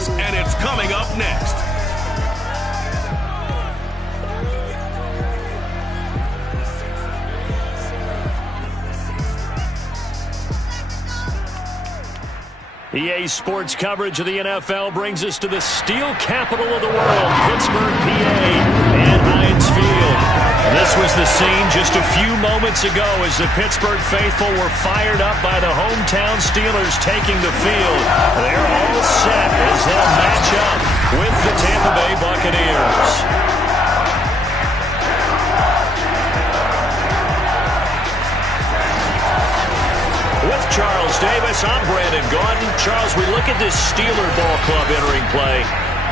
Bucks, and it's coming up next. EA Sports coverage of the NFL brings us to the steel capital of the world, Pittsburgh, PA, and Heinz Field. This was the scene just a few moments ago as the Pittsburgh faithful were fired up by the hometown Steelers taking the field. They're all set as they'll match up with the Tampa Bay Buccaneers. With Charles Davis, I'm Brandon Gaudin. Charles, we look at this Steeler ball club entering play.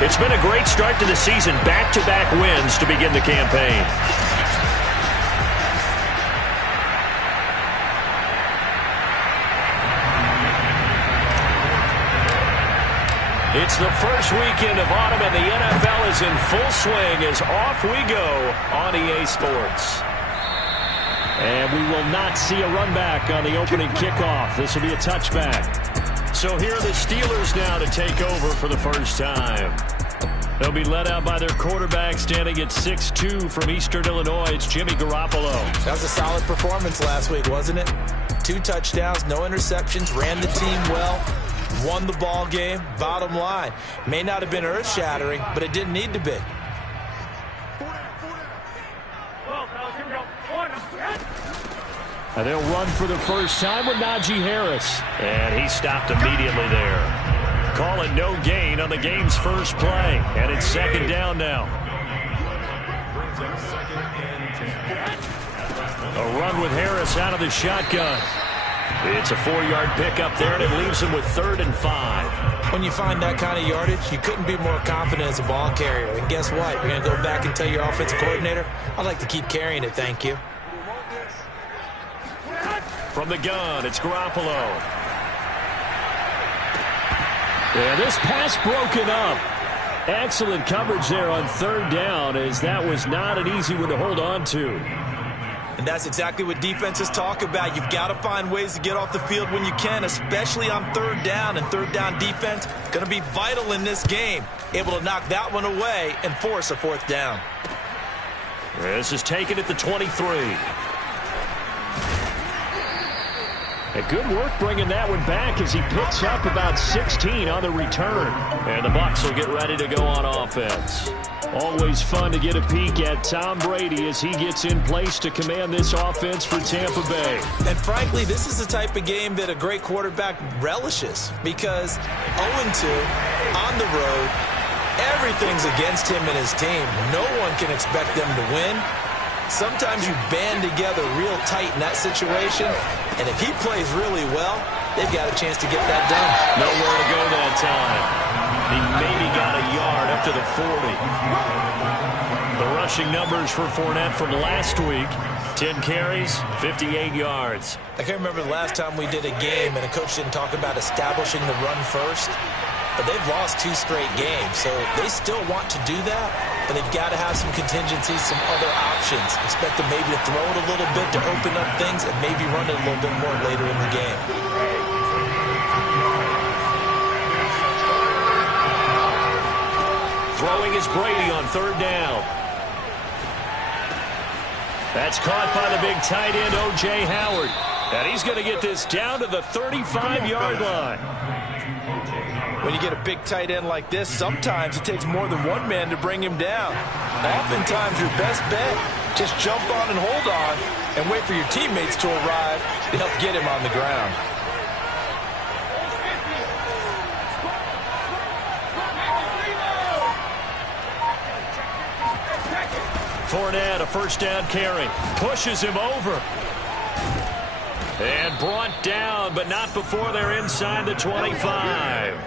It's been a great start to the season, back-to-back wins to begin the campaign. It's the first weekend of autumn, and the NFL is in full swing as off we go on EA Sports. And we will not see a run back on the opening kickoff. This will be a touchback. So here are the Steelers now to take over for the first time. They'll be led out by their quarterback standing at 6'2" from Eastern Illinois. It's Jimmy Garoppolo. That was a solid performance last week, wasn't it? 2 touchdowns, no interceptions, ran the team well, won the ball game. Bottom line, may not have been earth-shattering, but it didn't need to be. And they'll run for the first time with Najee Harris. And he stopped immediately there. Calling no gain on the game's first play. And it's second down now. A run with Harris out of the shotgun. It's a 4-yard pickup there, and it leaves him with 3rd and 5. When you find that kind of yardage, you couldn't be more confident as a ball carrier. And guess what? You're going to go back and tell your offensive coordinator, I'd like to keep carrying it, thank you. From the gun, it's Garoppolo. Yeah, this pass broken up. Excellent coverage there on 3rd down, as that was not an easy one to hold on to. And that's exactly what defenses talk about. You've got to find ways to get off the field when you can, especially on 3rd down. And 3rd down defense going to be vital in this game. Able to knock that one away and force a 4th down. This is taken at the 23. A good work bringing that one back as he picks up about 16 on the return. And the Bucs will get ready to go on offense. Always fun to get a peek at Tom Brady as he gets in place to command this offense for Tampa Bay. And frankly, this is the type of game that a great quarterback relishes, because 0-2 on the road, everything's against him and his team. No one can expect them to win. Sometimes you band together real tight in that situation, and if he plays really well, they've got a chance to get that done. Nowhere to go that time. He maybe got a yard up to the 40. The rushing numbers for Fournette from last week, 10 carries, 58 yards. I can't remember the last time we did a game and a coach didn't talk about establishing the run first. But they've lost 2 straight games, so they still want to do that, but they've got to have some contingencies, some other options. Expect them maybe to throw it a little bit to open up things and maybe run it a little bit more later in the game. Throwing is Brady on 3rd down. That's caught by the big tight end, O.J. Howard. And he's going to get this down to the 35-yard line. When you get a big tight end like this, sometimes it takes more than one man to bring him down. Oftentimes, your best bet, just jump on and hold on and wait for your teammates to arrive to help get him on the ground. Fournette, a 1st down carry, pushes him over. And brought down, but not before they're inside the 25.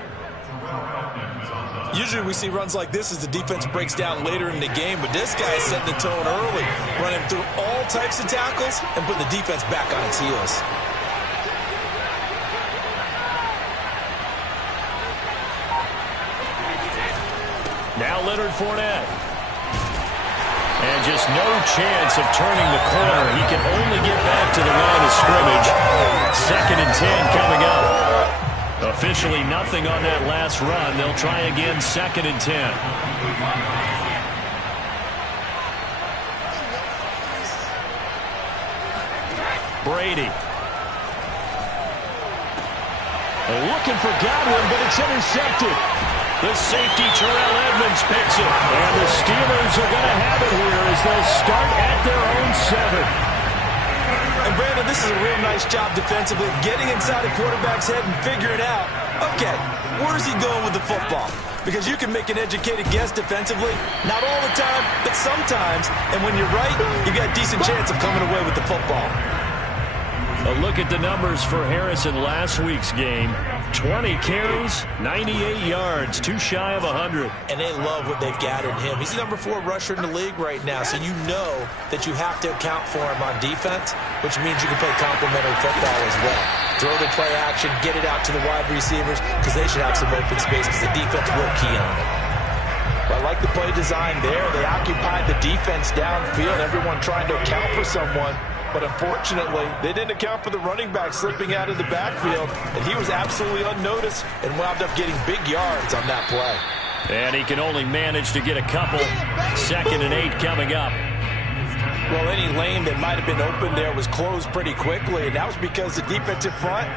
Usually we see runs like this as the defense breaks down later in the game, but this guy is setting the tone early, running through all types of tackles and putting the defense back on its heels. Now Leonard Fournette. And just no chance of turning the corner. He can only get back to the line of scrimmage. 2nd and 10 coming up. Officially nothing on that last run. They'll try again, 2nd and 10. Brady. Looking for Godwin, but it's intercepted. The safety, Terrell Edmonds, picks it. And the Steelers are going to have it here as they'll start at their own 7. And Brandon, this is a real nice job defensively, getting inside a quarterback's head and figuring out, okay, where's he going with the football? Because you can make an educated guess defensively, not all the time, but sometimes. And when you're right, you got a decent chance of coming away with the football. A look at the numbers for Harris in last week's game. 20 carries, 98 yards, too shy of 100. And they love what they've got in him. He's the number 4 rusher in the league right now, so you know that you have to account for him on defense, which means you can play complementary football as well. Throw the play action, get it out to the wide receivers, because they should have some open space because the defense will key on it. Well, I like the play design there. They occupied the defense downfield, everyone trying to account for someone. But unfortunately, they didn't account for the running back slipping out of the backfield, and he was absolutely unnoticed and wound up getting big yards on that play. And he can only manage to get a couple. 2nd and 8 coming up. Well, any lane that might have been open there was closed pretty quickly, and that was because the defensive front,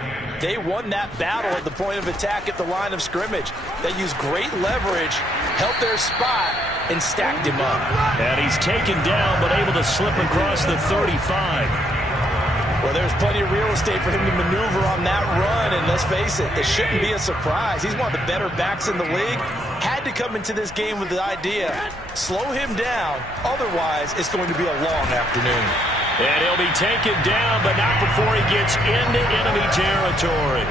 they won that battle at the point of attack at the line of scrimmage. They used great leverage, held their spot, and stacked him up. And he's taken down, but able to slip across the 35. Well, there's plenty of real estate for him to maneuver on that run, and let's face it, it shouldn't be a surprise. He's one of the better backs in the league. Had to come into this game with the idea, slow him down, otherwise it's going to be a long afternoon. And he'll be taken down, but not before he gets into enemy territory.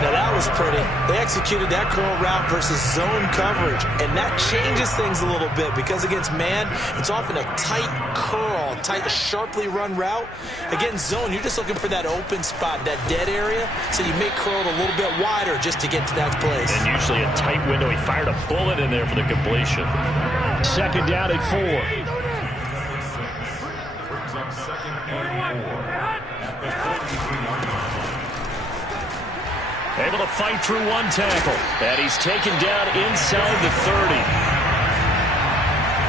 Now that was pretty. They executed that curl route versus zone coverage, and that changes things a little bit because against man, it's often a tight curl, tight, sharply run route. Against zone, you're just looking for that open spot, that dead area, so you make curl a little bit wider just to get to that place. And usually a tight window. He fired a bullet in there for the completion. 2nd down at 4. Able to fight through one tackle. And he's taken down inside the 30.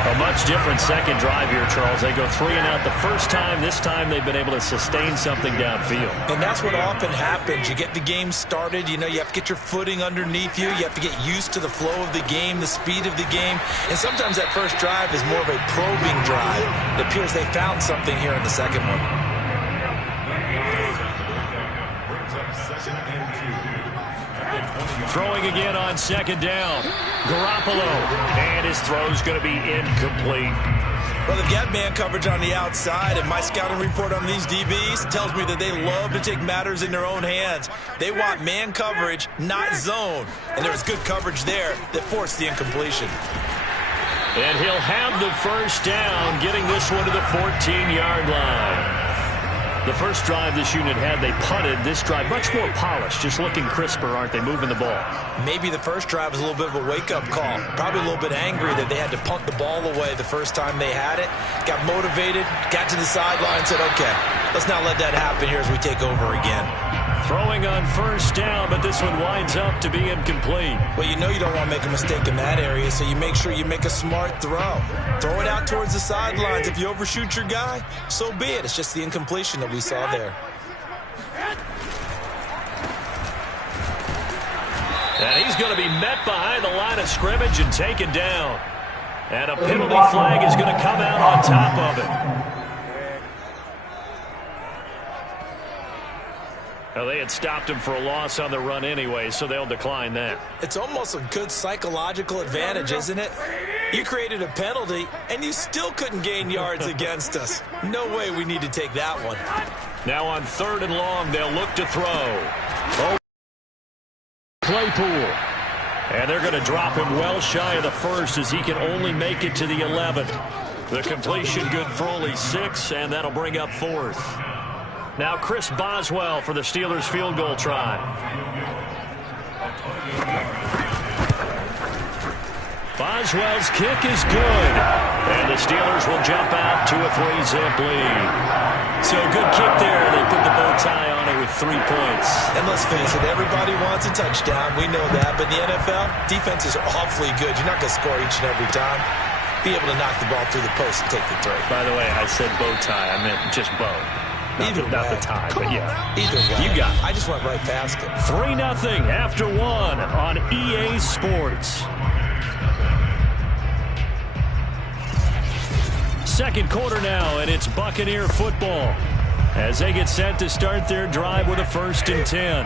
A much different second drive here, Charles. They go 3 and out the first time. This time they've been able to sustain something downfield. And that's what often happens. You get the game started. You know, you have to get your footing underneath you. You have to get used to the flow of the game, the speed of the game. And sometimes that first drive is more of a probing drive. It appears they found something here in the second one. Throwing again on 2nd down. Garoppolo. And his throw's going to be incomplete. Well, they've got man coverage on the outside, and my scouting report on these DBs tells me that they love to take matters in their own hands. They want man coverage, not zone. And there was good coverage there that forced the incompletion. And he'll have the first down, getting this one to the 14-yard line. The first drive this unit had, they punted. This drive, much more polished, just looking crisper, aren't they, moving the ball? Maybe the first drive was a little bit of a wake-up call. Probably a little bit angry that they had to punt the ball away the first time they had it. Got motivated, got to the sideline, said, okay, let's not let that happen here as we take over again. Throwing on first down, but this one winds up to be incomplete. Well, you know you don't want to make a mistake in that area, so you make sure you make a smart throw. Throw it out towards the sidelines. If you overshoot your guy, so be it. It's just the incompletion that we saw there. And he's going to be met behind the line of scrimmage and taken down. And a penalty flag is going to come out on top of it. Well, they had stopped him for a loss on the run anyway, so they'll decline that. It's almost a good psychological advantage, isn't it? You created a penalty, and you still couldn't gain yards against us. No way we need to take that one. Now on 3rd and long, they'll look to throw. Oh, Claypool. And they're going to drop him well shy of the first as he can only make it to the 11th. The completion good for only 6, and that'll bring up 4th. Now Chris Boswell for the Steelers field goal try. Boswell's kick is good. And the Steelers will jump out to a 3-zip lead. So good kick there. They put the bow tie on it with 3 points. And let's face it, everybody wants a touchdown. We know that. But in the NFL, defenses are awfully good. You're not going to score each and every time. Be able to knock the ball through the post and take the throw. By the way, I said bow tie. I meant just bow. Not the tie, but yeah. Either way. You got it. I just went right past it. 3-0 after 1 on EA Sports. Second quarter now, and it's Buccaneer football as they get set to start their drive with a 1st and 10.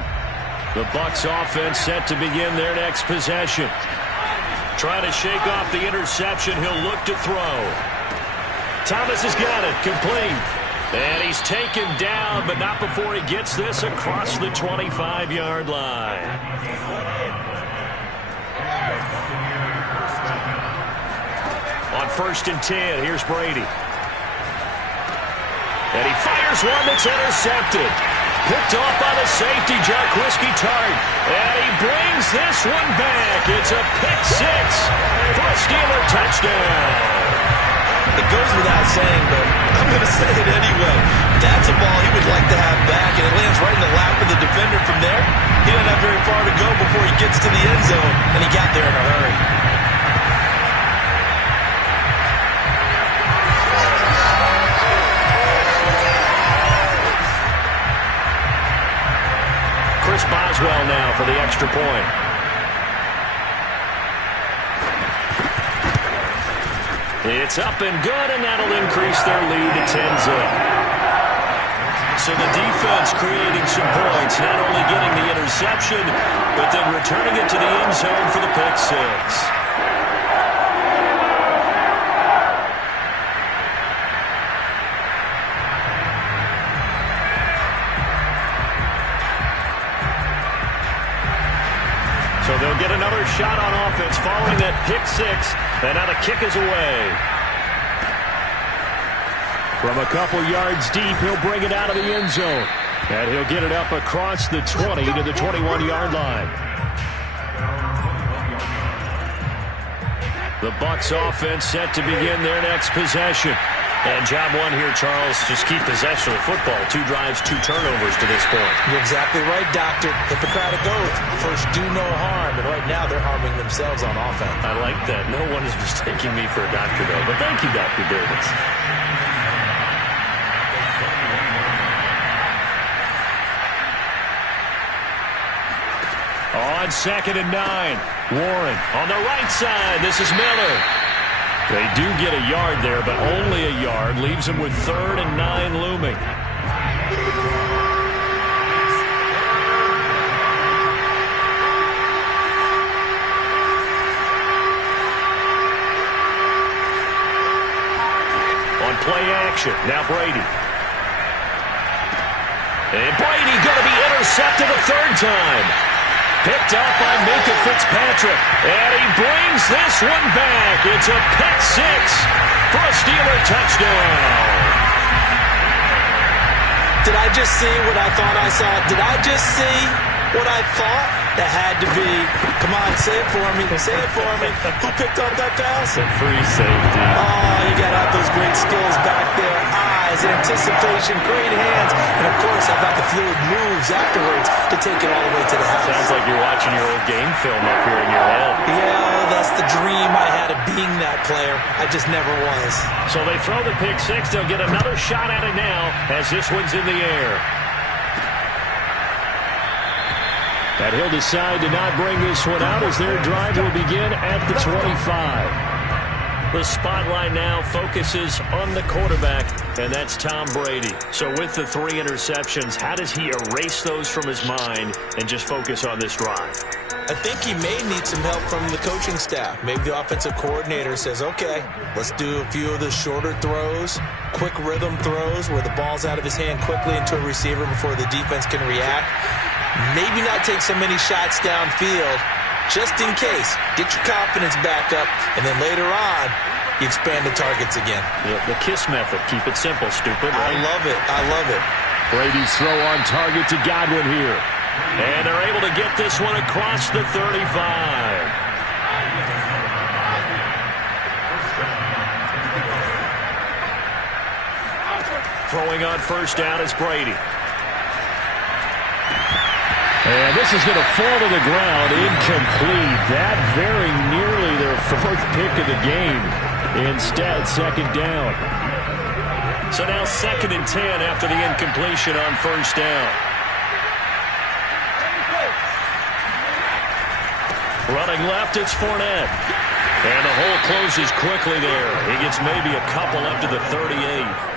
The Bucks offense set to begin their next possession. Trying to shake off the interception. He'll look to throw. Thomas has got it. Complete. And he's taken down, but not before he gets this across the 25-yard line. On 1st and 10, here's Brady. And he fires one that's intercepted. Picked off by the safety, Jarquiski Tart. And he brings this one back. It's a pick 6 for a Steeler touchdown. It goes without saying, but I'm going to say it anyway. That's a ball he would like to have back, and it lands right in the lap of the defender from there. He doesn't have very far to go before he gets to the end zone, and he got there in a hurry. Chris Boswell now for the extra point. It's up and good, and that'll increase their lead to 10-zip. So the defense creating some points, not only getting the interception, but then returning it to the end zone for the pick 6. So they'll get another shot on offense following that pick 6. And now the kick is away. From a couple yards deep, he'll bring it out of the end zone. And he'll get it up across the 20 to the 21-yard line. The Bucks offense set to begin their next possession. And job one here, Charles, just keep possession of the football. 2 drives, 2 turnovers to this point. You're exactly right, Doctor. Hippocratic oath. First, do no harm. And right now, they're harming themselves on offense. I like that. No one is mistaking me for a doctor, though. But thank you, Dr. Davis. On 2nd and 9, Warren on the right side. This is Miller. They do get a yard there, but only a yard. Leaves them with 3rd and 9 looming. On play action, now Brady. And Brady going to be intercepted a 3rd time. Picked up by Minkah Fitzpatrick. And he brings this one back. It's a pick 6 for a Steeler touchdown. Did I just see what I thought I saw? Did I just see what I thought? That had to be. Come on, say it for me. Say it for me. Who picked up that pass? A free safety. Oh, you got to have those great skills back there. Eyes, anticipation, great hands. And, of course, how about the fluid moves afterwards to take it all the way to the house? Sounds like you're watching your old game film up here in your head. Yeah, that's the dream I had of being that player. I just never was. So they throw the pick 6. They'll get another shot at it now as this one's in the air. And he'll decide to not bring this one out as their drive will begin at the 25. The spotlight now focuses on the quarterback, and that's Tom Brady. So with the 3 interceptions, how does he erase those from his mind and just focus on this drive? I think he may need some help from the coaching staff. Maybe the offensive coordinator says, okay, let's do a few of the shorter throws, quick rhythm throws where the ball's out of his hand quickly into a receiver before the defense can react. Maybe not take so many shots downfield, just in case. Get your confidence back up, and then later on, you expand the targets again. Yep, the KISS method. Keep it simple, stupid. Right? I love it. I love it. Brady's throw on target to Godwin here. And they're able to get this one across the 35. Throwing on first down is Brady. And this is going to fall to the ground, incomplete. That very nearly their fourth pick of the game. Instead, second down. So now 2nd and 10 after the incompletion on first down. Running left, it's Fournette. And the hole closes quickly there. He gets maybe a couple up to the 38.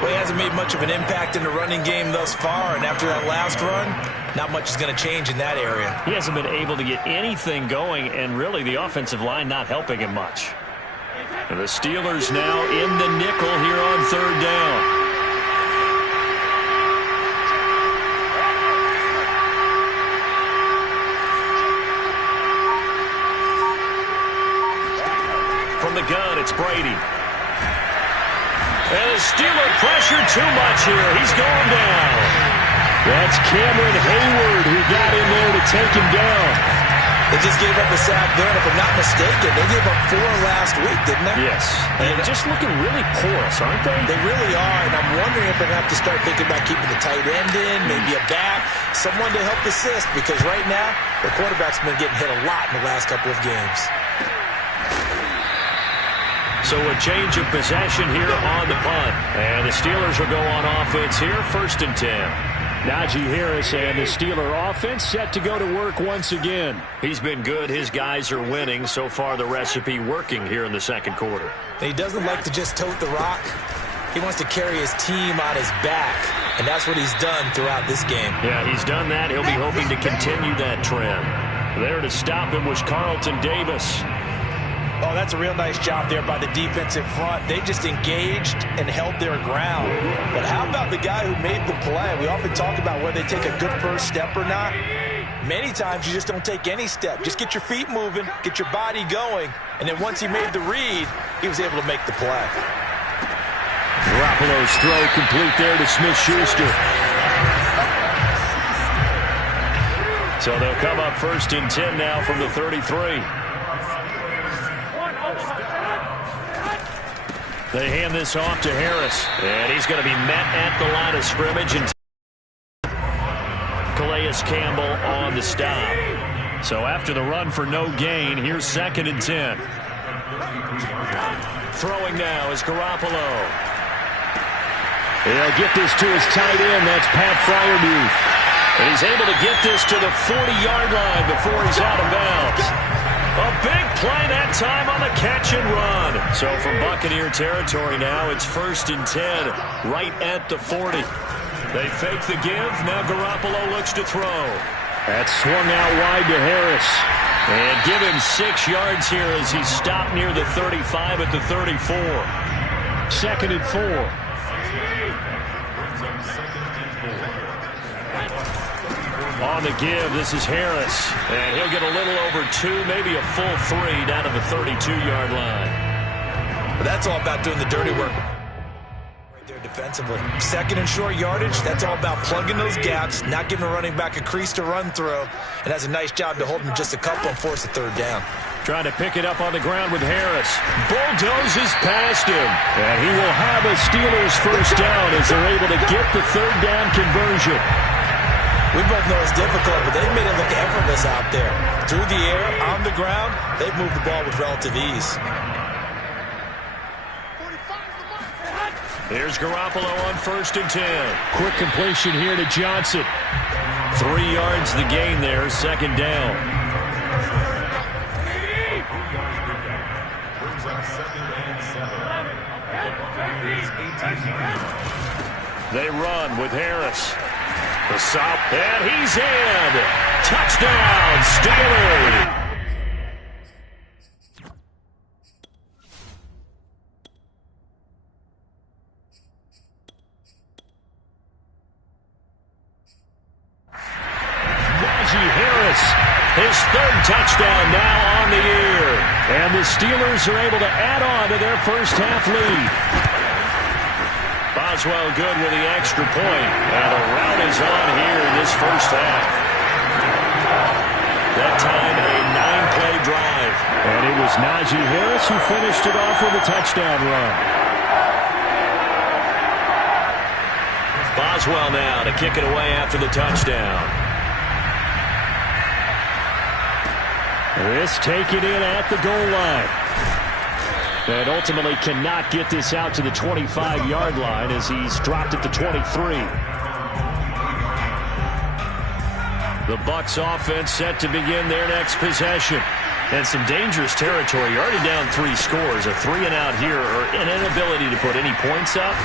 Well, he hasn't made much of an impact in the running game thus far, and after that last run, not much is going to change in that area. He hasn't been able to get anything going, and really the offensive line not helping him much. And the Steelers now in the nickel here on third down. From the gun, it's Brady. And the Steeler pressure too much here. He's going down. That's Cameron Hayward who got in there to take him down. They just gave up a sack there, and if I'm not mistaken, they gave up 4 last week, didn't they? Yes. And they're just looking really porous, aren't they? They really are, and I'm wondering if they're going to have to start thinking about keeping the tight end in, maybe a back, someone to help assist, because right now, the quarterback's been getting hit a lot in the last couple of games. So a change of possession here on the punt. And the Steelers will go on offense here, 1st and 10. Najee Harris and the Steeler offense set to go to work once again. He's been good. His guys are winning. So far, the recipe working here in the second quarter. He doesn't like to just tote the rock. He wants to carry his team on his back, and that's what he's done throughout this game. Yeah, he's done that. He'll be hoping to continue that trend. There to stop him was Carlton Davis. Oh, that's a real nice job there by the defensive front. They just engaged and held their ground. But how about the guy who made the play? We often talk about whether they take a good first step or not. Many times you just don't take any step. Just get your feet moving, get your body going, and then once he made the read, he was able to make the play. Garoppolo's throw complete there to Smith-Schuster. So they'll come up 1st and 10 now from the 33. They hand this off to Harris, and he's going to be met at the line of scrimmage. And Calais Campbell on the stop. So after the run for no gain, here's 2nd and 10. Throwing now is Garoppolo. He'll get this to his tight end. That's Pat Freiermuth. And he's able to get this to the 40-yard line before he's out of bounds. A big play that time on the catch and run. So from Buccaneer territory now, it's 1st and 10, right at the 40. They fake the give. Now Garoppolo looks to throw. That's swung out wide to Harris. And give him 6 yards here as he's stopped near the 35 at the 34. 2nd and 4. On the give, this is Harris. And he'll get a little over 2, maybe a full 3 down to the 32-yard line. But that's all about doing the dirty work right there defensively. 2nd and short yardage, that's all about plugging those gaps, not giving a running back a crease to run through. And that's a nice job to hold him just a couple and force a 3rd down. Trying to pick it up on the ground with Harris. Bulldozes past him. And he will have a Steelers 1st down as they're able to get the 3rd down conversion. We both know it's difficult, but they've made it look effortless out there. Through the air, on the ground, they've moved the ball with relative ease. There's Garoppolo on 1st and 10. Quick completion here to Johnson. 3 yards the gain there, 2nd down. They run with Harris. The stop, and he's in. Touchdown, Steelers. Najee Harris, his 3rd touchdown now on the year. And the Steelers are able to add on to their first half lead. Boswell good with the extra point. And the rout is on here in this first half. That time a 9-play drive. And it was Najee Harris who finished it off with a touchdown run. Boswell now to kick it away after the touchdown. This taken in at the goal line. And ultimately cannot get this out to the 25-yard line as he's dropped at the 23. The Bucks offense set to begin their next possession. And some dangerous territory. You're already down 3 scores. A 3-and-out here or an inability to put any points up.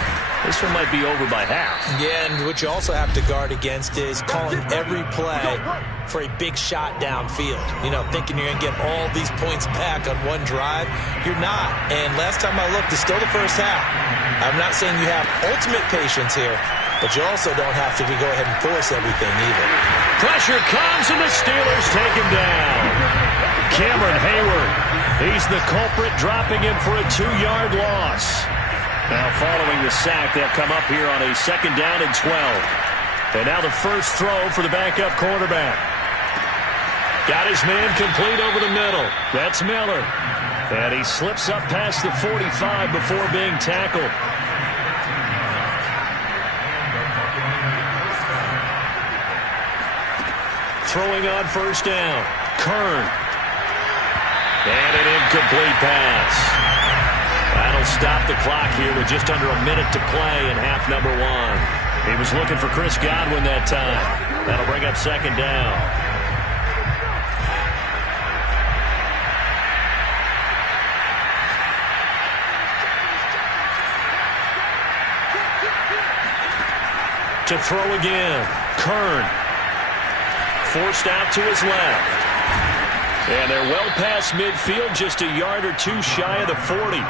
This one might be over by half. Yeah, and what you also have to guard against is calling every play for a big shot downfield. You know, thinking you're going to get all these points back on one drive. You're not. And last time I looked, it's still the first half. I'm not saying you have ultimate patience here, but you also don't have to go ahead and force everything either. Pressure comes, and the Steelers take him down. Cameron Hayward, he's the culprit, dropping him for a 2-yard loss. Now following the sack, they'll come up here on a 2nd down and 12. And now the first throw for the backup quarterback. Got his man complete over the middle. That's Miller. And he slips up past the 45 before being tackled. Throwing on first down. Kern. And an incomplete pass. That'll stop the clock here with just under a minute to play in half number 1. He was looking for Chris Godwin that time. That'll bring up 2nd down. To throw again. Kern. Forced out to his left. And they're well past midfield, just a yard or 2 shy of the 40.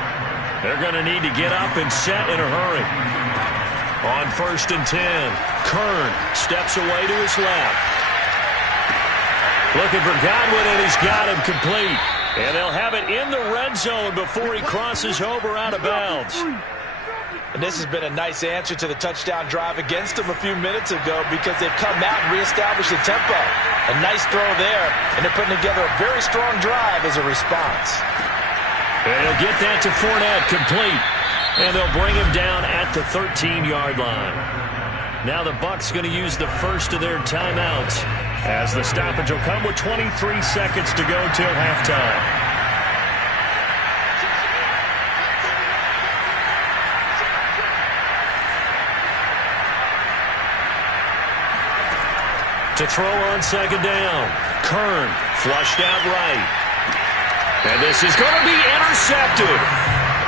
They're going to need to get up and set in a hurry. On 1st and 10, Kern steps away to his left. Looking for Godwin, and he's got him complete. And they'll have it in the red zone before he crosses over out of bounds. And this has been a nice answer to the touchdown drive against them a few minutes ago because they've come out and reestablished the tempo. A nice throw there, and they're putting together a very strong drive as a response. And he'll get that to Fournette complete. And they'll bring him down at the 13-yard line. Now the Bucks going to use the first of their timeouts as the stoppage will come with 23 seconds to go till halftime. To throw on 2nd down. Kern flushed out right. And this is going to be intercepted.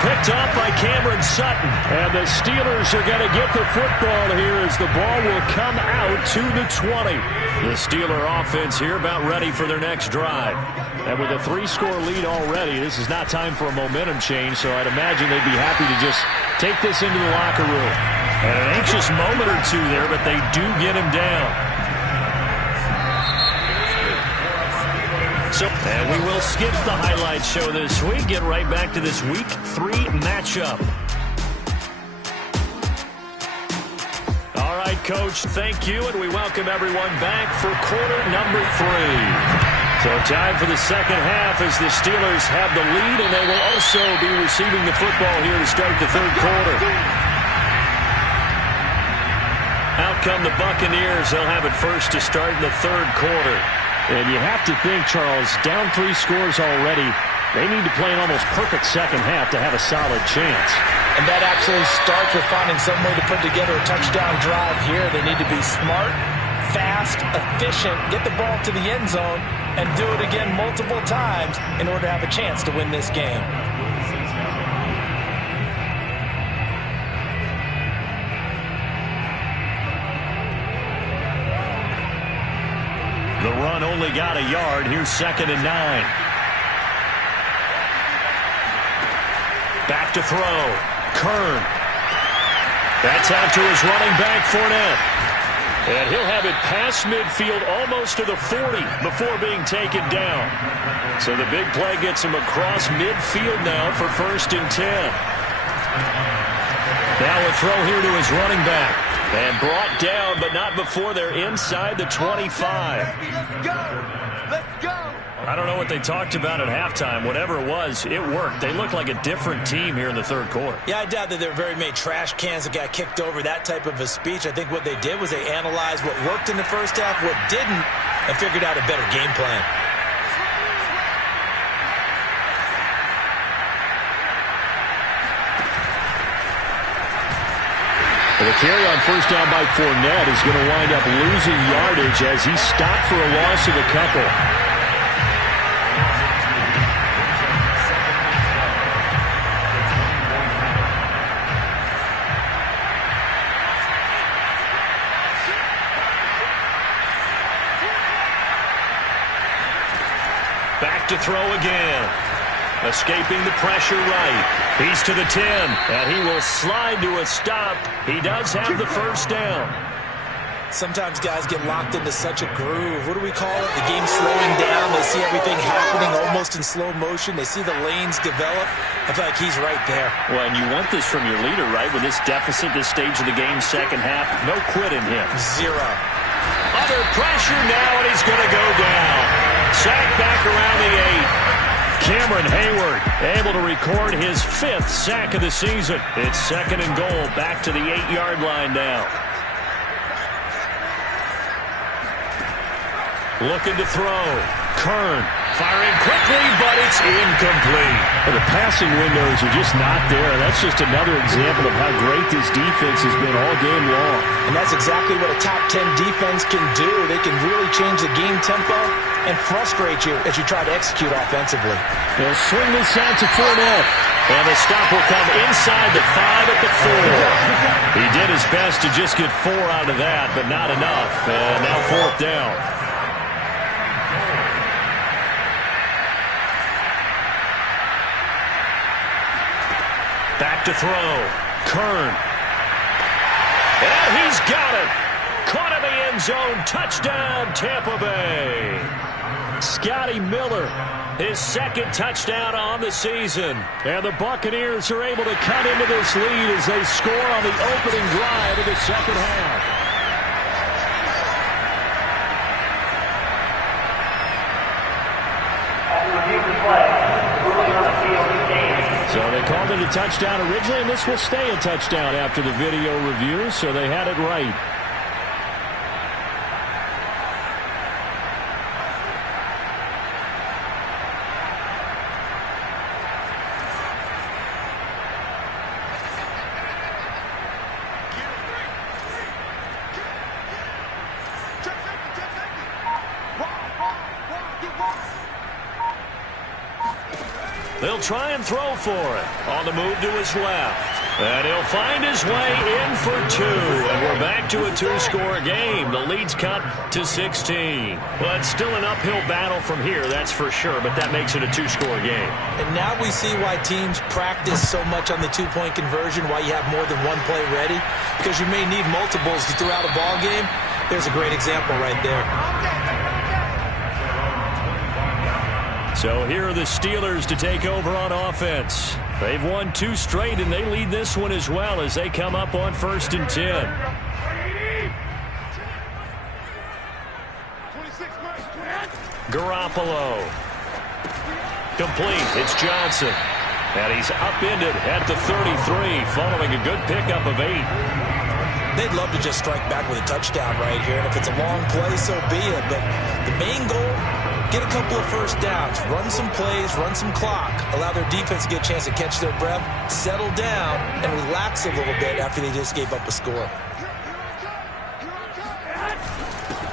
Picked off by Cameron Sutton. And the Steelers are going to get the football here as the ball will come out to the 20. The Steeler offense here about ready for their next drive. And with a 3-score lead already, this is not time for a momentum change, so I'd imagine they'd be happy to just take this into the locker room. And an anxious moment or two there, but they do get him down. And we will skip the highlight show this week. Get right back to this Week 3 matchup. All right, Coach, thank you, and we welcome everyone back for quarter number 3. So time for the second half as the Steelers have the lead, and they will also be receiving the football here to start the third quarter. Out come the Buccaneers. They'll have it first to start in the third quarter. And you have to think, Charles, down 3 scores already, they need to play an almost perfect second half to have a solid chance. And that absolutely starts with finding some way to put together a touchdown drive here. They need to be smart, fast, efficient, get the ball to the end zone, and do it again multiple times in order to have a chance to win this game. The run only got a yard. Here's 2nd and 9. Back to throw. Kern. That's out to his running back, Fournette. And he'll have it past midfield almost to the 40 before being taken down. So the big play gets him across midfield now for 1st and 10. Now a throw here to his running back. And brought down, but not before they're inside the 25. Let's go. I don't know what they talked about at halftime. Whatever it was, it worked. They looked like a different team here in the third quarter. Yeah, I doubt that there were very many trash cans that got kicked over, that type of a speech. I think what they did was they analyzed what worked in the first half, what didn't, and figured out a better game plan. The carry on first down by Fournette is going to wind up losing yardage as he stopped for a loss of a couple. Back to throw again. Escaping the pressure right. He's to the 10, and he will slide to a stop. He does have the first down. Sometimes guys get locked into such a groove. What do we call it? The game's slowing down. They see everything happening almost in slow motion. They see the lanes develop. I feel like he's right there. Well, and you want this from your leader, right? With this deficit, this stage of the game, second half, no quit in him. Zero. Under pressure now, and he's going to go down. Sacked back around the 8. Cameron Hayward able to record his 5th sack of the season. It's 2nd and goal, back to the 8-yard line now. Looking to throw. Kern firing quickly, but it's incomplete. Well, the passing windows are just not there. That's just another example of how great this defense has been all game long. And that's exactly what a top 10 defense can do. They can really change the game tempo and frustrate you as you try to execute offensively. They'll swing this out to Fournette. And the stop will come inside the 5 at the 4. He did his best to just get 4 out of that, but not enough. And now 4th down. Back to throw. Kern. And he's got it. Caught in the end zone. Touchdown, Tampa Bay. Scotty Miller, his 2nd touchdown on the season. And the Buccaneers are able to cut into this lead as they score on the opening drive of the second half. So they called it a touchdown originally, and this will stay a touchdown after the video review, so they had it right. They'll try and throw for it. On the move to his left. And he'll find his way in for 2. And we're back to a 2-score game. The lead's cut to 16. Well, it's still an uphill battle from here, that's for sure. But that makes it a 2-score game. And now we see why teams practice so much on the 2-point conversion, why you have more than one play ready. Because you may need multiples throughout a ball game. There's a great example right there. So here are the Steelers to take over on offense. They've won 2 straight, and they lead this one as well as they come up on 1st and 10. Garoppolo. Complete. It's Johnson. And he's upended at the 33 following a good pickup of 8. They'd love to just strike back with a touchdown right here. And if it's a long play, so be it. But the main goal, get a couple of first downs, run some plays, run some clock, allow their defense to get a chance to catch their breath, settle down, and relax a little bit after they just gave up a score.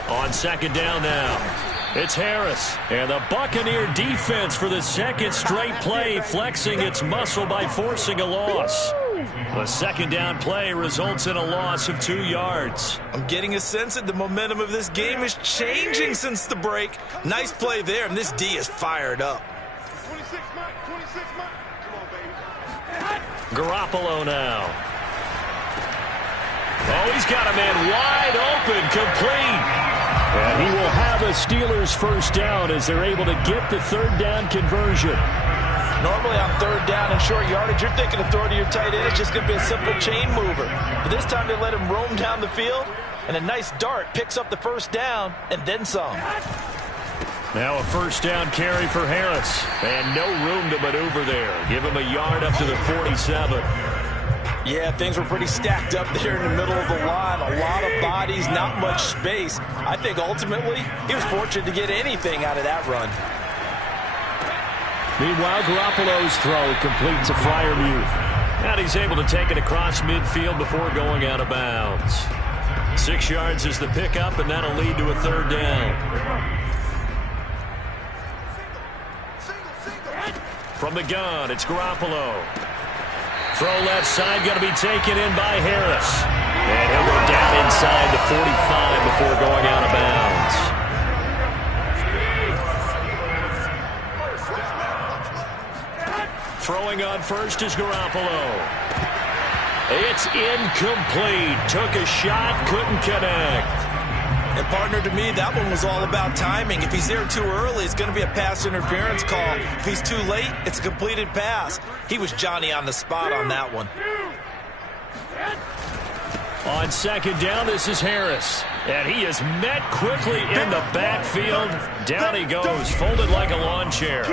On 2nd down now. It's Harris. And the Buccaneer defense for the 2nd straight play, flexing its muscle by forcing a loss. The 2nd down play results in a loss of 2 yards. I'm getting a sense that the momentum of this game is changing since the break. Nice play there, and this D is fired up. 26 Mike. Come on, baby. Garoppolo now. Oh, he's got a man wide open, complete. And he will have a Steelers first down as they're able to get the 3rd down conversion. Normally on 3rd down and short yardage, you're thinking of throwing to your tight end. It's just going to be a simple chain mover. But this time they let him roam down the field, and a nice dart picks up the first down and then some. Now a first down carry for Harris. And no room to maneuver there. Give him a yard up to the 47. Yeah, things were pretty stacked up there in the middle of the line. A lot of bodies, not much space. I think ultimately he was fortunate to get anything out of that run. Meanwhile, Garoppolo's throw completes a Freiermuth. And he's able to take it across midfield before going out of bounds. 6 yards is the pickup, and that'll lead to a third down. From the gun, it's Garoppolo. Throw left side, going to be taken in by Harris. And he'll go down inside the 45 before going out of bounds. Throwing on first is Garoppolo. It's incomplete. Took a shot, couldn't connect. And partner, to me, that one was all about timing. If he's there too early, it's going to be a pass interference call. If he's too late, it's a completed pass. He was Johnny on the spot on that one. On second down, this is Harris. And he is met quickly in the backfield. Down he goes, folded like a lawn chair.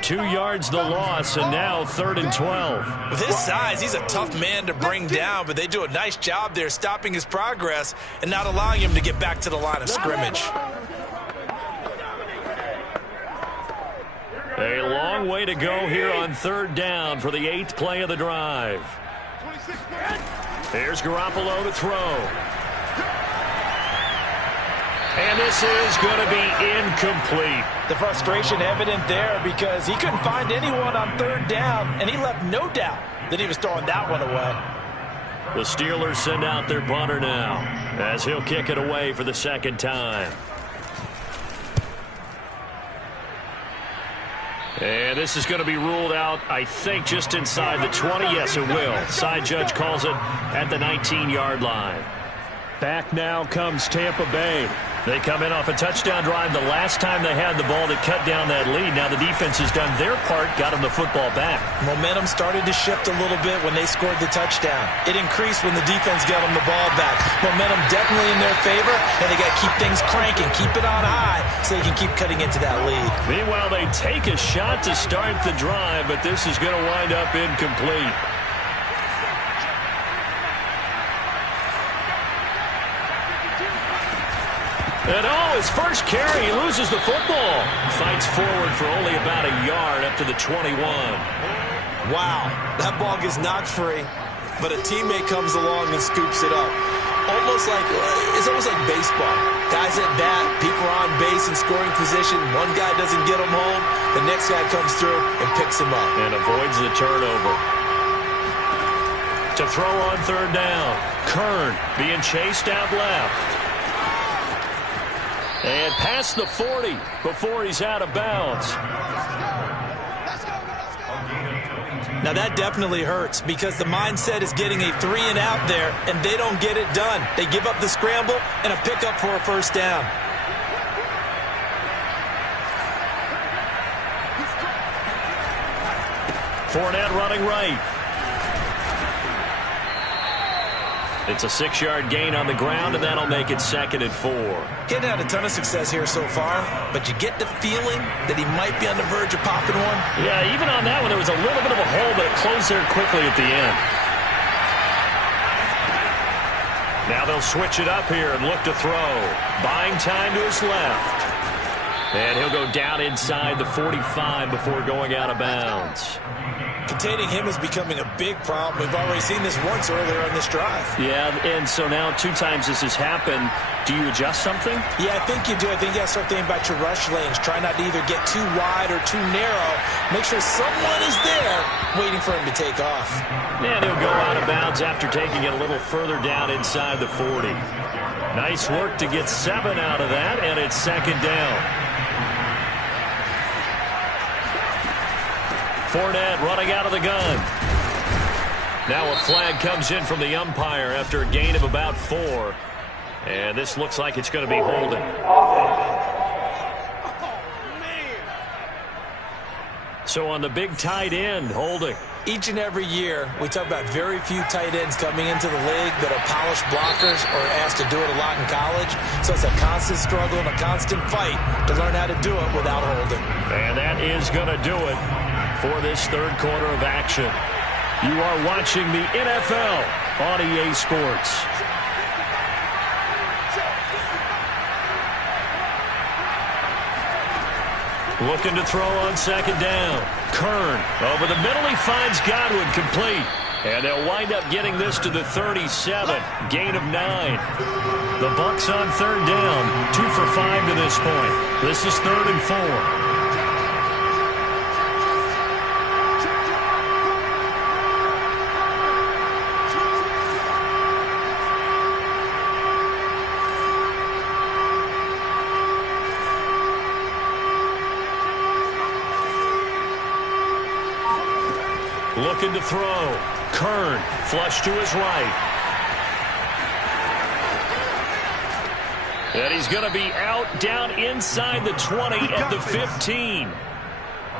2 yards the loss, and now 3rd and 12. With his size, he's a tough man to bring down, but they do a nice job there stopping his progress and not allowing him to get back to the line of scrimmage. A long way to go here on 3rd down for the 8th play of the drive. Here's Garoppolo to throw. And this is going to be incomplete. The frustration evident there because he couldn't find anyone on 3rd down, and he left no doubt that he was throwing that one away. The Steelers send out their punter now as he'll kick it away for the 2nd time. And this is going to be ruled out, I think, just inside the 20. Yes, it will. Side judge calls it at the 19-yard line. Back now comes Tampa Bay. They come in off a touchdown drive the last time they had the ball to cut down that lead. Now the defense has done their part, got them the football back. Momentum started to shift a little bit when they scored the touchdown. It increased when the defense got them the ball back. Momentum definitely in their favor, and they got to keep things cranking, keep it on high so they can keep cutting into that lead. Meanwhile, they take a shot to start the drive, but this is going to wind up incomplete. And his first carry, he loses the football. Fights forward for only about a yard up to the 21. Wow, that ball gets knocked free, but a teammate comes along and scoops it up. It's almost like baseball. Guys at bat, people are on base in scoring position. One guy doesn't get him home, the next guy comes through and picks him up. And avoids the turnover. To throw on 3rd down. Kern being chased out left. And past the 40 before he's out of bounds. Now that definitely hurts because the mindset is getting a 3-and-out there, and they don't get it done. They give up the scramble and a pickup for a first down. Fournette running right. It's a 6-yard gain on the ground, and that'll make it 2nd and 4. He hadn't had a ton of success here so far, but you get the feeling that he might be on the verge of popping one. Yeah, even on that one, there was a little bit of a hole, but it closed there quickly at the end. Now they'll switch it up here and look to throw. Buying time to his left. And he'll go down inside the 45 before going out of bounds. Containing him is becoming a big problem. We've already seen this once earlier on this drive. Yeah, and so now 2 times this has happened. Do you adjust something? Yeah, I think you do. I think you got to start thinking about your rush lanes. Try not to either get too wide or too narrow. Make sure someone is there waiting for him to take off. And he'll go out of bounds after taking it a little further down inside the 40. Nice work to get 7 out of that, and it's 2nd down. Fournette running out of the gun. Now a flag comes in from the umpire after a gain of about 4. And this looks like it's going to be holding. So on the big tight end, holding. Each and every year, we talk about very few tight ends coming into the league that are polished blockers or asked to do it a lot in college. So it's a constant struggle and a constant fight to learn how to do it without holding. And that is going to do it for this third quarter of action. You are watching the NFL on EA Sports. Looking to throw on second down. Kern over the middle. He finds Godwin complete. And they'll wind up getting this to the 37. Gain of 9. The Bucks on third down. 2 for 5 to this point. This is 3rd and 4. Looking to throw. Kern, flush to his right. And he's going to be out down inside the 20 at the 15.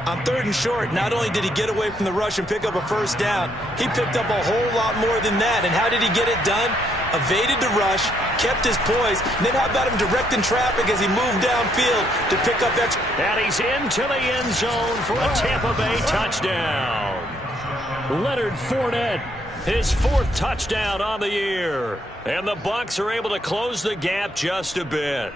On 3rd and short, not only did he get away from the rush and pick up a first down, he picked up a whole lot more than that. And how did he get it done? Evaded the rush, kept his poise, and then how about him directing traffic as he moved downfield to pick up extra. And he's into the end zone for a Tampa Bay touchdown. Leonard Fournette, his 4th touchdown on the year. And the Bucks are able to close the gap just a bit.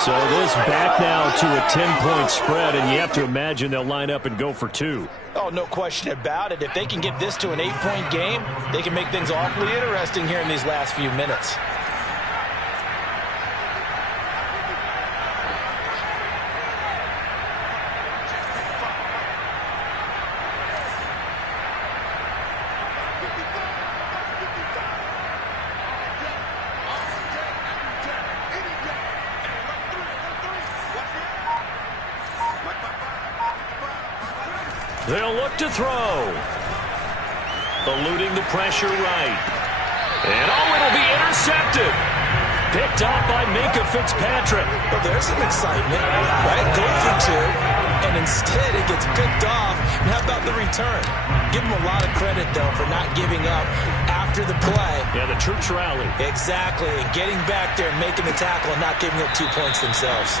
So this back now to a 10-point spread, and you have to imagine they'll line up and go for 2. Oh, no question about it. If they can get this to an 8-point game, they can make things awfully interesting here in these last few minutes. They'll look to throw. Eluding the pressure right. And it'll be intercepted. Picked up by Minkah Fitzpatrick. Well, there's some excitement, right? Go for 2, and instead it gets picked off. And how about the return? Give him a lot of credit, though, for not giving up after the play. Yeah, the troops rally. Exactly, and getting back there and making the tackle and not giving up 2 points themselves.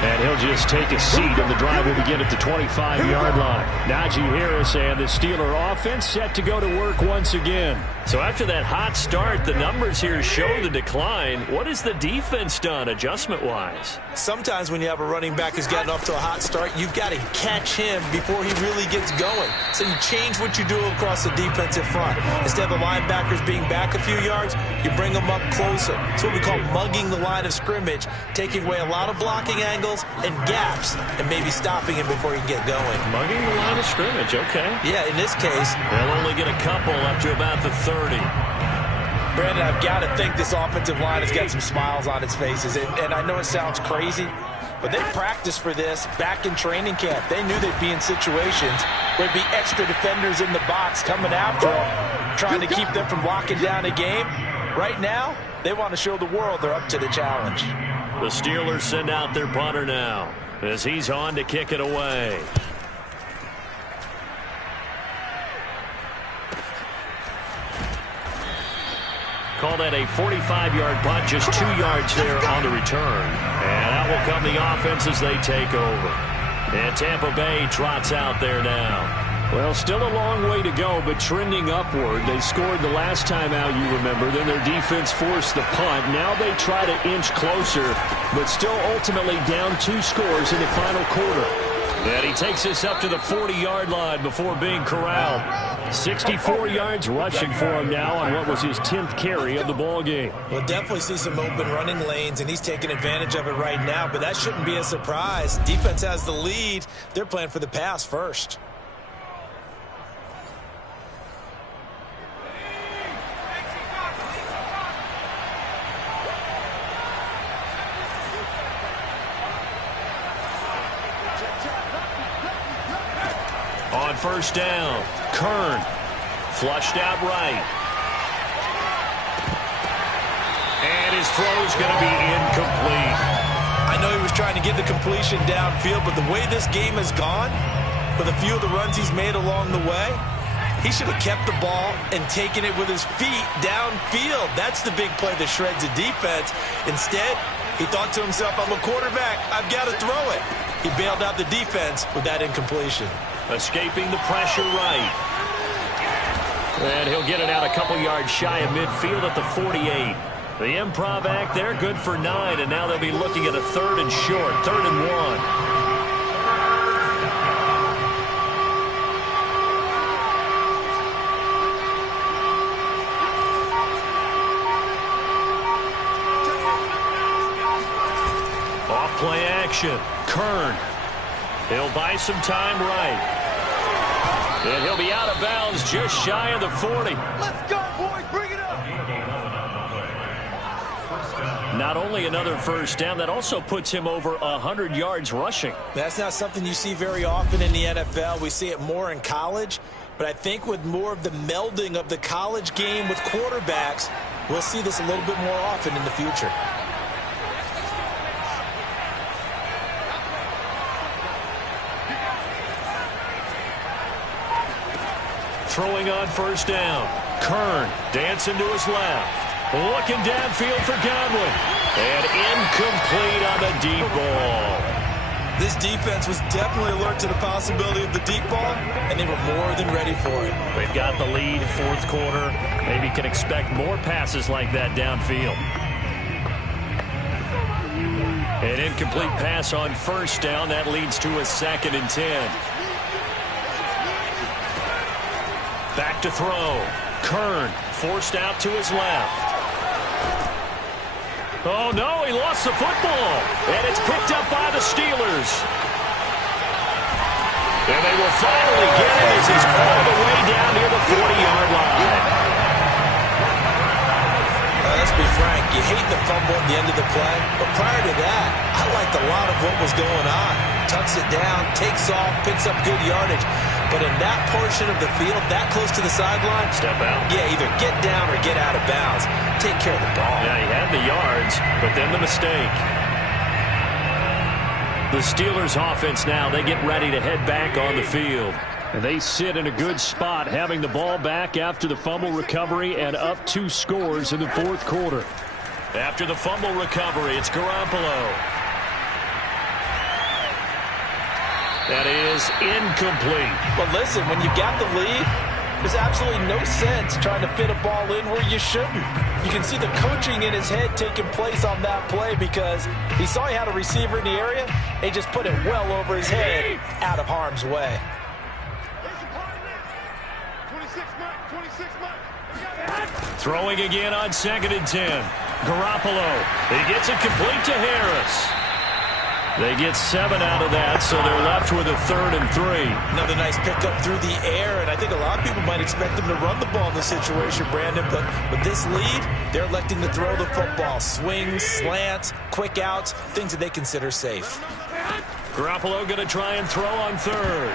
And he'll just take a seat, and the drive will begin at the 25-yard line. Najee Harris and the Steeler offense set to go to work once again. So after that hot start, the numbers here show the decline. What has the defense done adjustment-wise? Sometimes when you have a running back who's gotten off to a hot start, you've got to catch him before he really gets going. So you change what you do across the defensive front. Instead of the linebackers being back a few yards, you bring them up closer. It's what we call mugging the line of scrimmage, taking away a lot of blocking angles and gaps and maybe stopping him before he can get going. Mugging the line of scrimmage, okay. Yeah, in this case, they'll only get a couple up to about the 30. Brandon, I've got to think this offensive line has got some smiles on its faces. And I know it sounds crazy, but they practiced for this back in training camp. They knew they'd be in situations where there'd be extra defenders in the box coming after them, trying to keep them from locking down a game. Right now, they want to show the world they're up to the challenge. The Steelers send out their punter now as he's on to kick it away. Call that a 45-yard punt, just 2 yards there on the return. And out will come the offense as they take over. And Tampa Bay trots out there now. Well, still a long way to go, but trending upward. They scored the last time out, you remember. Then their defense forced the punt. Now they try to inch closer, but still ultimately down 2 scores in the final quarter. And he takes us up to the 40-yard line before being corralled. 64 yards rushing for him now on what was his 10th carry of the ball game. We'll definitely see some open running lanes, and he's taking advantage of it right now, but that shouldn't be a surprise. Defense has the lead. They're playing for the pass first. On first down, Kern flushed out right. And his throw's going to be incomplete. I know he was trying to get the completion downfield, but the way this game has gone, with a few of the runs he's made along the way. He should have kept the ball and taken it with his feet downfield. That's the big play that shreds a defense. Instead, he thought to himself, I'm a quarterback. I've got to throw it. He bailed out the defense with that incompletion. Escaping the pressure right. And he'll get it out a couple yards shy of midfield at the 48. The improv act there, good for 9, and now they'll be looking at a 3rd and short, 3rd and 1. Play action. Kern. He'll buy some time right. And he'll be out of bounds just shy of the 40. Let's go, boys. Bring it up. Not only another first down, that also puts him over 100 yards rushing. That's not something you see very often in the NFL. We see it more in college. But I think with more of the melding of the college game with quarterbacks, we'll see this a little bit more often in the future. Throwing on first down. Kern dancing to his left. Looking downfield for Godwin. And incomplete on the deep ball. This defense was definitely alert to the possibility of the deep ball, and they were more than ready for it. They've got the lead, 4th quarter. Maybe can expect more passes like that downfield. An incomplete pass on first down. That leads to a 2nd and 10. Back to throw. Kern forced out to his left. Oh, no, he lost the football. And it's picked up by the Steelers. And they will finally get it as he's all the way down near the 40-yard line. Let's be frank, you hate the fumble at the end of the play, but prior to that, I liked a lot of what was going on. Tucks it down, takes off, picks up good yardage. But in that portion of the field, that close to the sideline, step out. Yeah, either get down or get out of bounds. Take care of the ball. Yeah, he had the yards, but then the mistake. The Steelers offense now, they get ready to head back on the field. And they sit in a good spot, having the ball back after the fumble recovery and up 2 scores in the 4th quarter. After the fumble recovery, it's Garoppolo. That is incomplete. But listen, when you got the lead, there's absolutely no sense trying to fit a ball in where you shouldn't. You can see the coaching in his head taking place on that play because he saw he had a receiver in the area. He just put it well over his head out of harm's way. 26 man. Throwing again on 2nd and 10. Garoppolo. He gets it complete to Harris. They get 7 out of that, so they're left with a 3rd and 3. Another nice pickup through the air, and I think a lot of people might expect them to run the ball in this situation, Brandon, but with this lead, they're electing to throw the football. Swings, slants, quick outs, things that they consider safe. Garoppolo going to try and throw on 3rd.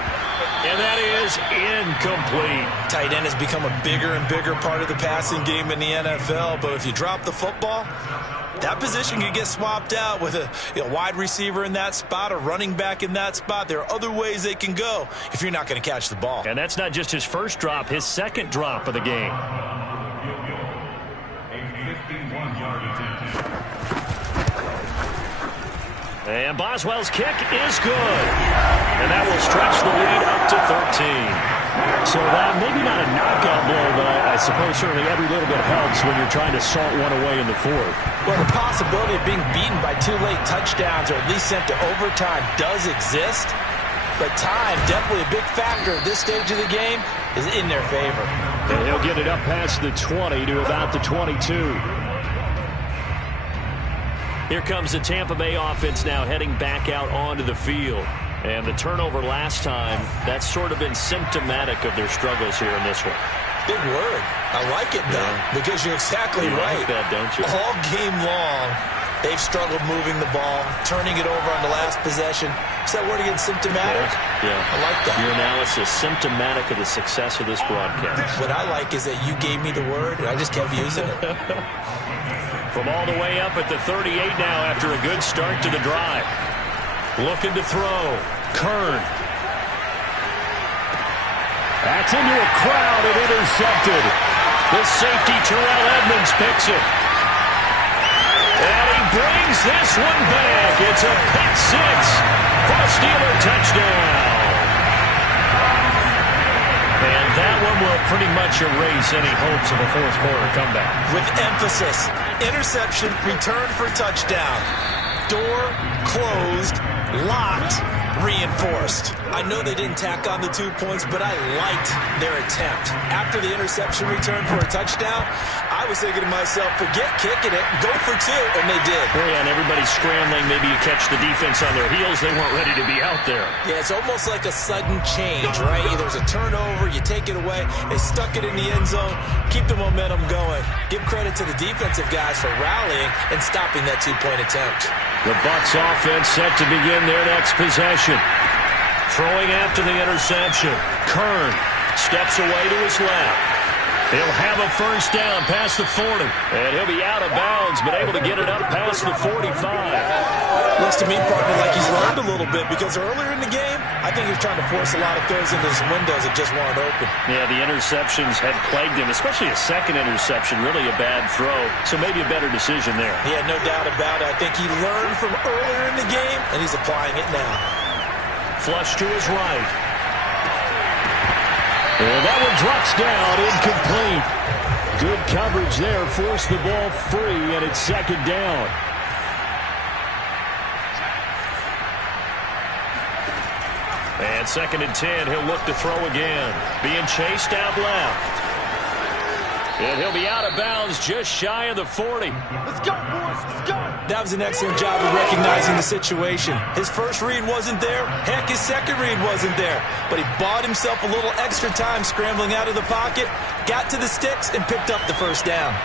And that is incomplete. Tight end has become a bigger and bigger part of the passing game in the NFL, but if you drop the football, that position can get swapped out with a wide receiver in that spot, a running back in that spot. There are other ways they can go if you're not going to catch the ball. And that's not just his first drop, his 2nd drop of the game. And Boswell's kick is good. And that will stretch the lead up to 13. So that maybe not a knockout blow, but I suppose certainly every little bit helps when you're trying to salt one away in the 4th. Well, the possibility of being beaten by 2 late touchdowns or at least sent to overtime does exist. But time, definitely a big factor at this stage of the game, is in their favor. And he'll get it up past the 20 to about the 22. Here comes the Tampa Bay offense now heading back out onto the field. And the turnover last time, that's sort of been symptomatic of their struggles here in this one. Big word. I like it, though, because you're exactly right. Like that, don't you? All game long, they've struggled moving the ball, turning it over on the last possession. Is that word again, symptomatic? Yeah. I like that. Your analysis, symptomatic of the success of this broadcast. What I like is that you gave me the word, and I just kept using it. From all the way up at the 38 now after a good start to the drive. Looking to throw. Kern. That's into a crowd and intercepted. The safety, Terrell Edmonds, picks it. And he brings this one back. It's a pick six for a Steeler touchdown. And that one will pretty much erase any hopes of a fourth quarter comeback. With emphasis, interception, return for touchdown. Door closed, locked, reinforced. I know they didn't tack on the 2 points, but I liked their attempt. After the interception return for a touchdown, I was thinking to myself, forget kicking it, go for two, and they did. Oh, yeah, and everybody's scrambling. Maybe you catch the defense on their heels. They weren't ready to be out there. Yeah, it's almost like a sudden change, right? There's a turnover, you take it away. They stuck it in the end zone. Keep the momentum going. Give credit to the defensive guys for rallying and stopping that 2-point attempt. The Bucks offense set to begin their next possession. Throwing after the interception. Kern steps away to his left. He'll have a first down past the 40. And he'll be out of bounds, but able to get it up past the 45. Looks to me, partner, like he's learned a little bit, because earlier in the game, I think he was trying to force a lot of throws into his windows that just weren't open. Yeah, the interceptions had plagued him, especially a second interception, really a bad throw. So maybe a better decision there. Yeah, no doubt about it. I think he learned from earlier in the game, and he's applying it now. Flush to his right. And that one drops down, incomplete. Good coverage there, forced the ball free, and it's second down. And 2nd and 10, he'll look to throw again. Being chased out left. And he'll be out of bounds just shy of the 40. Let's go, boys. Let's go. That was an excellent job of recognizing the situation. His first read wasn't there. Heck, his second read wasn't there. But he bought himself a little extra time scrambling out of the pocket, got to the sticks, and picked up the first down.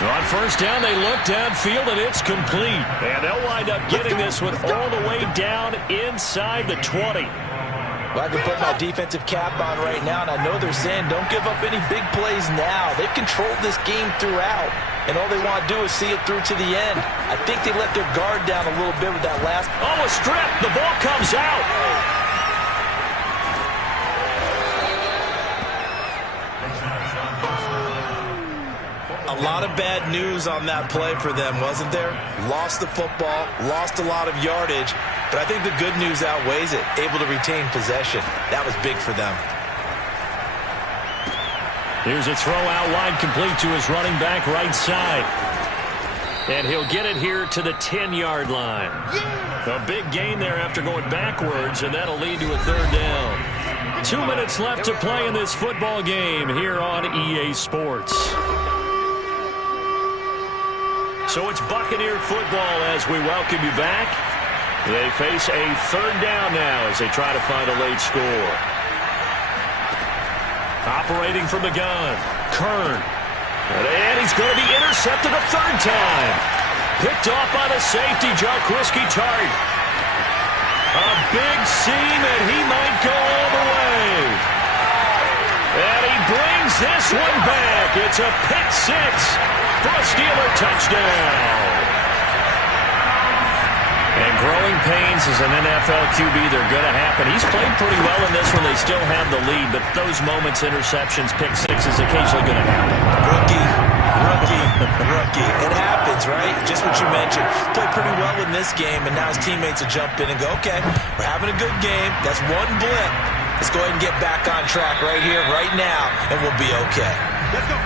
On first down, they look downfield, and it's complete. And they'll wind up getting this one all the way down inside the 20. Well, I can put my defensive cap on right now, and I know they're saying don't give up any big plays now. They've controlled this game throughout, and all they want to do is see it through to the end. I think they let their guard down a little bit with that last. Oh, a strip. The ball comes out. A lot of bad news on that play for them, wasn't there? Lost the football, lost a lot of yardage, but I think the good news outweighs it. Able to retain possession. That was big for them. Here's a throw out wide, complete to his running back right side. And he'll get it here to the 10-yard line. A big gain there after going backwards, and that'll lead to a third down. 2 minutes left to play in this football game here on EA Sports. So it's Buccaneer football as we welcome you back. They face a third down now as they try to find a late score. Operating from the gun, Kern. And he's going to be intercepted a third time. Picked off by the safety, Jarquiski Tart. A big seam, and he might go all the way. And he brings this one back. It's a pick six for a Steeler touchdown. And growing pains as an NFL QB, they're going to happen. He's played pretty well in this one. They still have the lead, but those moments, interceptions, pick six is occasionally going to happen. Rookie. It happens, right? Just what you mentioned. Played pretty well in this game, and now his teammates will jump in and go, okay, we're having a good game. That's one blip. Let's go ahead and get back on track right here, right now, and we'll be okay. Let's go.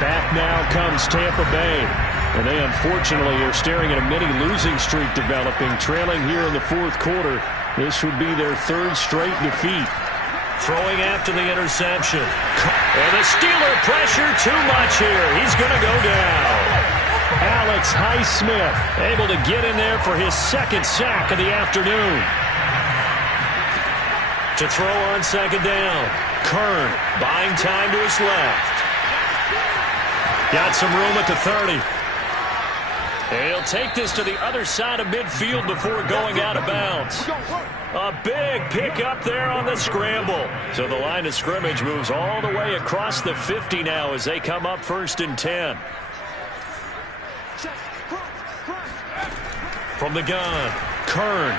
Back now comes Tampa Bay. And they unfortunately are staring at a mini losing streak developing, trailing here in the fourth quarter. This would be their third straight defeat. Throwing after the interception. And the Steeler pressure too much here. He's going to go down. Alex Highsmith able to get in there for his second sack of the afternoon. To throw on second down. Kern buying time to his left. Got some room at the 30. He'll take this to the other side of midfield before going out of bounds. A big pick up there on the scramble. So the line of scrimmage moves all the way across the 50 now as they come up 1st and 10. From the gun, Kern.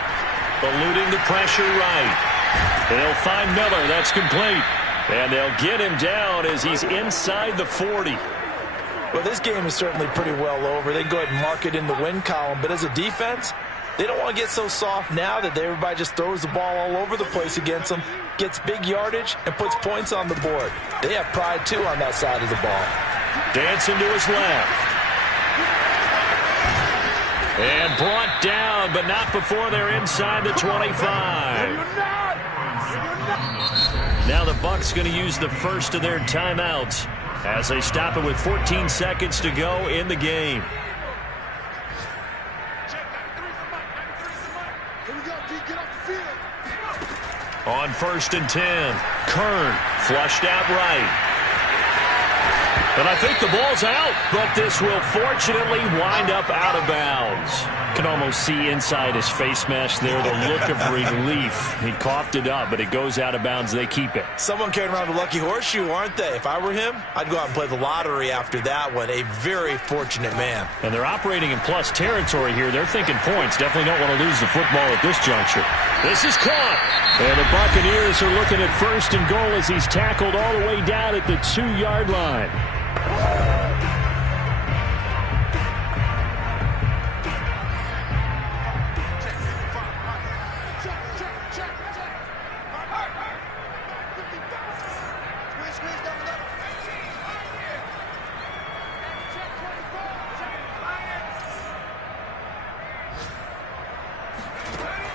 eluding the pressure right. They'll find Miller. That's complete. And they'll get him down as he's inside the 40. Well, this game is certainly pretty well over. They can go ahead and mark it in the win column. But as a defense, they don't want to get so soft now that everybody just throws the ball all over the place against them, gets big yardage, and puts points on the board. They have pride, too, on that side of the ball. Dancing to his left. And brought down, but not before they're inside the 25. Now the Bucks going to use the first of their timeouts as they stop it with 14 seconds to go in the game. On 1st and 10, Kern flushed out right. And I think the ball's out, but this will fortunately wind up out of bounds. Can almost see inside his face mask there the look of relief. He coughed it up, but it goes out of bounds. They keep it. Someone carrying around the lucky horseshoe, aren't they? If I were him, I'd go out and play the lottery after that one. A very fortunate man. And they're operating in plus territory here. They're thinking points. Definitely don't want to lose the football at this juncture. This is caught. And the Buccaneers are looking at 1st and goal as he's tackled all the way down at the 2-yard line.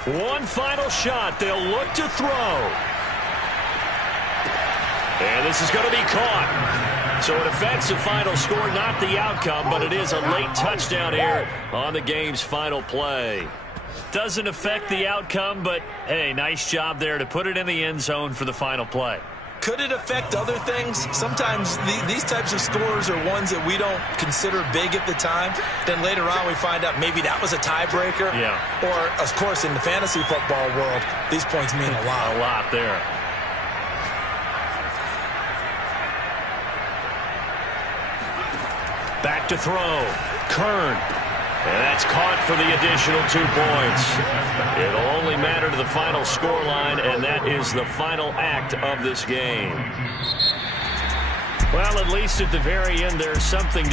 One final shot. They'll look to throw. And this is going to be caught. So it affects the final score, not the outcome, but it is a late touchdown here on the game's final play. Doesn't affect the outcome, but, hey, nice job there to put it in the end zone for the final play. Could it affect other things? Sometimes these types of scores are ones that we don't consider big at the time. Then later on we find out maybe that was a tiebreaker. Yeah. Or, of course, in the fantasy football world, these points mean a lot. A lot there. Back to throw. Kern. And that's caught for the additional 2 points. It'll only matter to the final scoreline, and that is the final act of this game. Well, at least at the very end, there's something